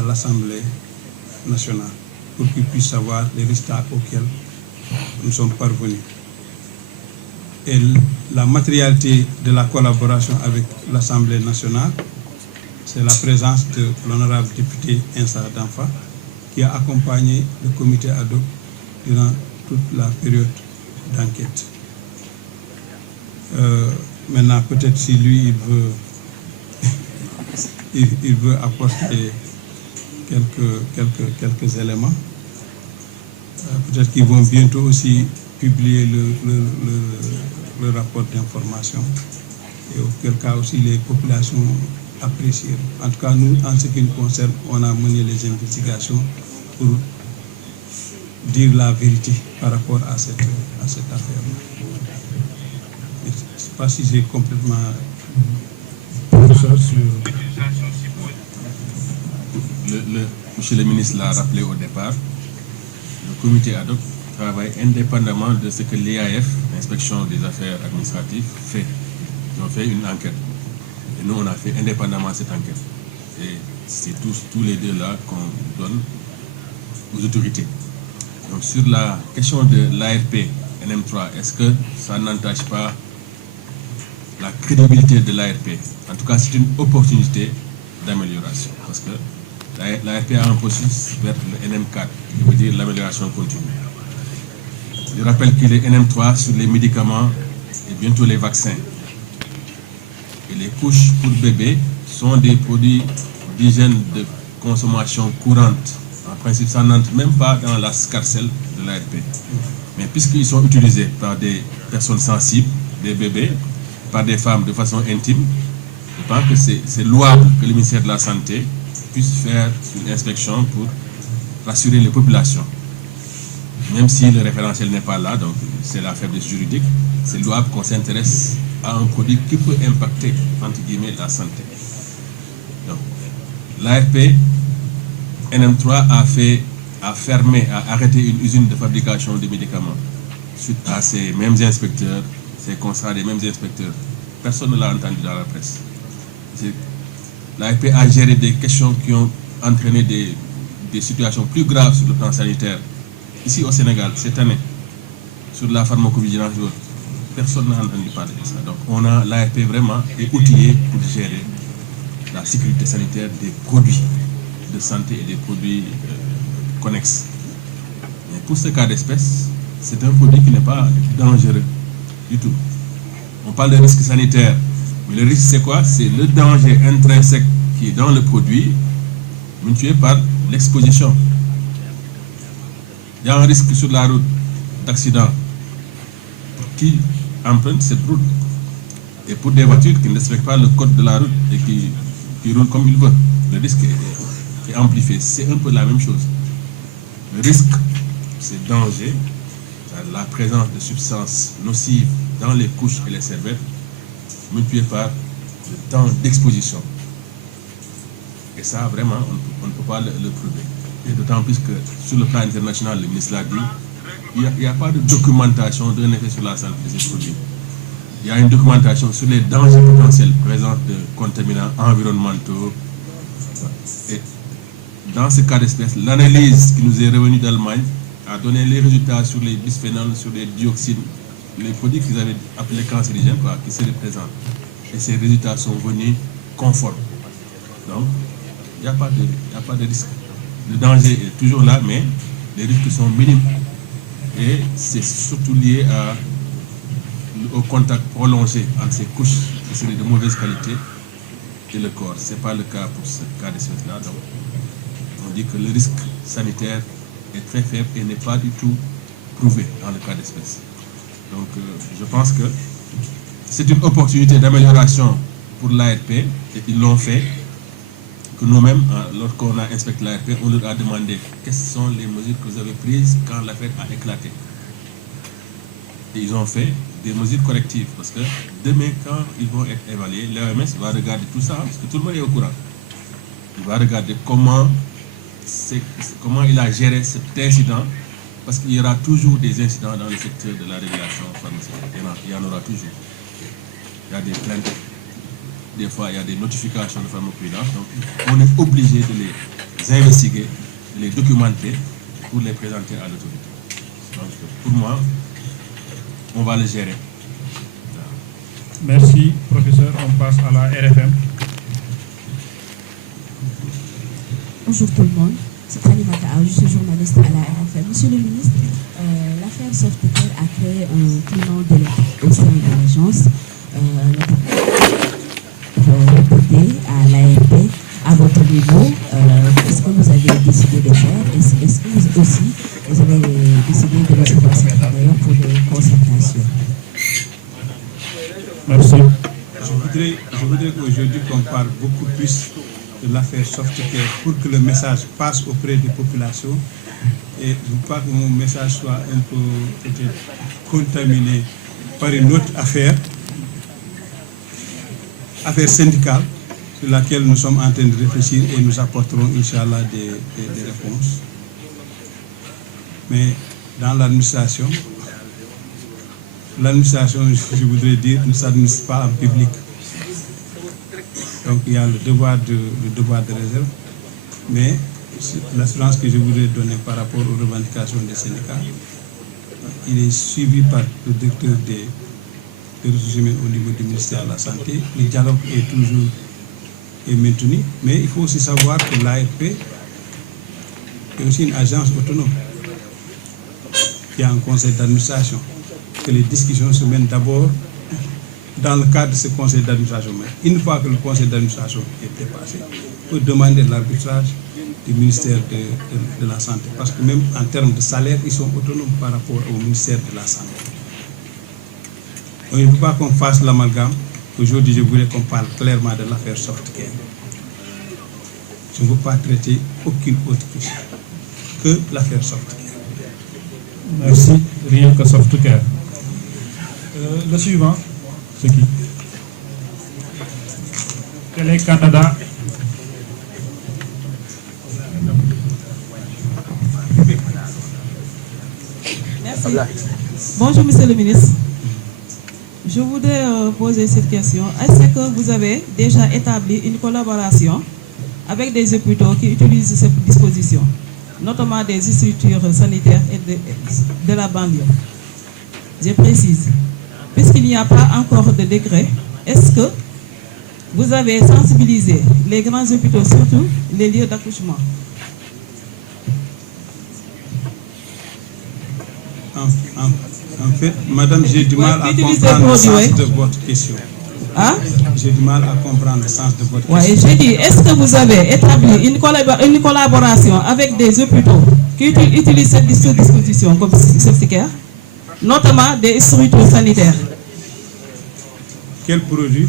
à l'Assemblée nationale pour qu'ils puissent savoir les résultats auxquels nous sommes parvenus. Et la matérialité de la collaboration avec l'Assemblée nationale, c'est la présence de l'honorable député Insa Danfa, qui a accompagné le comité ad hoc durant toute la période d'enquête. Maintenant, peut-être si lui, il veut apporter quelques éléments. Peut-être qu'ils vont bientôt aussi publier le rapport d'information, et auquel cas aussi les populations apprécient. En tout cas, nous, en ce qui nous concerne, on a mené les investigations pour dire la vérité par rapport à cette affaire-là. Je ne sais pas si j'ai complètement... Monsieur le ministre l'a rappelé au départ, le comité ad hoc travaille indépendamment de ce que l'IAF, l'inspection des affaires administratives, fait. Ils ont fait une enquête. Et nous, on a fait indépendamment cette enquête. Et c'est tous les deux là qu'on donne aux autorités. Donc sur la question de l'ARP NM3, est-ce que ça n'entache pas la crédibilité de l'ARP? En tout cas, c'est une opportunité d'amélioration. Parce que l'ARP a un processus vers le NM4, qui veut dire l'amélioration continue. Je rappelle qu'il est NM3 sur les médicaments et bientôt les vaccins. Et les couches pour bébés sont des produits d'hygiène de consommation courante. En principe, ça n'entre même pas dans la scarcelle de l'ARP. Mais puisqu'ils sont utilisés par des personnes sensibles, des bébés, par des femmes de façon intime, je pense que c'est louable que le ministère de la Santé puisse faire une inspection pour rassurer les populations. Même si le référentiel n'est pas là, donc c'est la faiblesse juridique, c'est louable qu'on s'intéresse à un produit qui peut impacter, entre guillemets, la santé. Donc, l'ARP NM3 a fermé, a arrêté une usine de fabrication de médicaments suite à ces mêmes inspecteurs, ces constats des mêmes inspecteurs. Personne ne l'a entendu dans la presse. L'ARP a géré des questions qui ont entraîné des situations plus graves sur le plan sanitaire. Ici au Sénégal, cette année, sur la pharmacovigilance, personne n'a entendu parler de ça. Donc l'ARP vraiment est outillé pour gérer la sécurité sanitaire des produits de santé et des produits connexes. Mais pour ce cas d'espèce, c'est un produit qui n'est pas dangereux du tout. On parle de risque sanitaire, mais le risque c'est quoi? C'est le danger intrinsèque qui est dans le produit, mutué par l'exposition. Il y a un risque sur la route d'accident pour qui emprunte cette route. Et pour des voitures qui ne respectent pas le code de la route et qui roulent comme ils veulent, le risque est amplifié. C'est un peu la même chose. Le risque, c'est danger, la présence de substances nocives dans les couches et les serviettes, multiplié par le temps d'exposition. Et ça, vraiment, on ne peut pas le prouver. Et d'autant plus que sur le plan international, le ministre l'a dit, il n'y a pas de documentation d'un effet sur la santé de ces produits. Il y a une documentation sur les dangers potentiels présents de contaminants environnementaux. Et dans ce cas d'espèce, l'analyse qui nous est revenue d'Allemagne a donné les résultats sur les bisphénols, sur les dioxines, les produits qu'ils avaient appelés cancérigènes, qui seraient présents. Et ces résultats sont venus conformes. Donc, il n'y a pas de risque. Le danger est toujours là, mais les risques sont minimes. Et c'est surtout lié au contact prolongé entre ces couches qui seraient de mauvaise qualité et le corps. Ce n'est pas le cas pour ce cas d'espèce-là. Donc, on dit que le risque sanitaire est très faible et n'est pas du tout prouvé dans le cas d'espèce. Donc, je pense que c'est une opportunité d'amélioration pour l'ARP, et ils l'ont fait. Que nous-mêmes, lorsqu'on a inspecté l'ARP, on leur a demandé quelles sont les mesures que vous avez prises quand l'affaire a éclaté. Et ils ont fait des mesures correctives, parce que demain, quand ils vont être évalués, l'OMS va regarder tout ça, parce que tout le monde est au courant. Il va regarder comment il a géré cet incident, parce qu'il y aura toujours des incidents dans le secteur de la régulation pharmaceutique. Il y en aura toujours. Il y a des plaintes. Des fois, il y a des notifications de pharmacovigilance, donc on est obligé investiguer, de les documenter pour les présenter à l'autorité. Donc, pour moi, on va le gérer. Merci, professeur. On passe à la RFM. Bonjour tout le monde, c'est Kalimata, je suis journaliste à la RFM. Monsieur le ministre, l'affaire Softcare a créé un climat de l'état au sein de l'agence, notamment à l'ARP, à votre niveau. Qu'est-ce que vous avez décidé de faire? Est-ce que vous aussi, vous avez décidé de recevoir ces travailleurs pour des concertations? Merci. Je voudrais qu'aujourd'hui qu'on parle beaucoup plus de l'affaire Softcare pour que le message passe auprès des populations et je ne veux pas que mon message soit un peu peut-être contaminé par une autre affaire syndicale sur laquelle nous sommes en train de réfléchir et nous apporterons, Inch'Allah, des réponses. Mais dans l'administration, je voudrais dire, ne s'administre pas en public. Donc il y a le devoir de réserve, mais l'assurance que je voudrais donner par rapport aux revendications des syndicats, il est suivi par le directeur des ressources humaines au niveau du ministère de la Santé. Le dialogue est maintenu, mais il faut aussi savoir que l'ARP est aussi une agence autonome qui a un conseil d'administration, que les discussions se mènent d'abord dans le cadre de ce conseil d'administration. Une fois que le conseil d'administration est dépassé, on peut demander l'arbitrage du ministère de la Santé. Parce que même en termes de salaire, ils sont autonomes par rapport au ministère de la Santé. Donc, il ne faut pas qu'on fasse l'amalgame. Aujourd'hui, je voulais qu'on parle clairement de l'affaire Softcare. Je ne veux pas traiter aucune autre question que l'affaire Softcare. Merci. Rien que Softcare. Le suivant, c'est qui? Télé Canada. Merci. Bonjour, monsieur le ministre. Je voudrais poser cette question. Est-ce que vous avez déjà établi une collaboration avec des hôpitaux qui utilisent cette disposition, notamment des structures sanitaires et de la banlieue? Je précise, puisqu'il n'y a pas encore de décret, est-ce que vous avez sensibilisé les grands hôpitaux, surtout les lieux d'accouchement? En fait, madame, j'ai du mal à comprendre le sens de votre question. Hein? J'ai du mal à comprendre le sens de votre question. Oui, j'ai dit, est-ce que vous avez établi une collaboration avec des hôpitaux qui utilisent cette disposition comme Softcare, notamment des structures sanitaires? Quel produit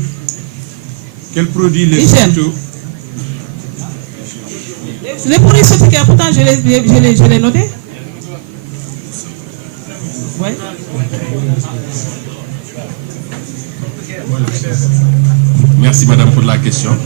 les Hygiène. hôpitaux? Les produits Softcare, pourtant je l'ai noté. Oui. Merci madame pour la question.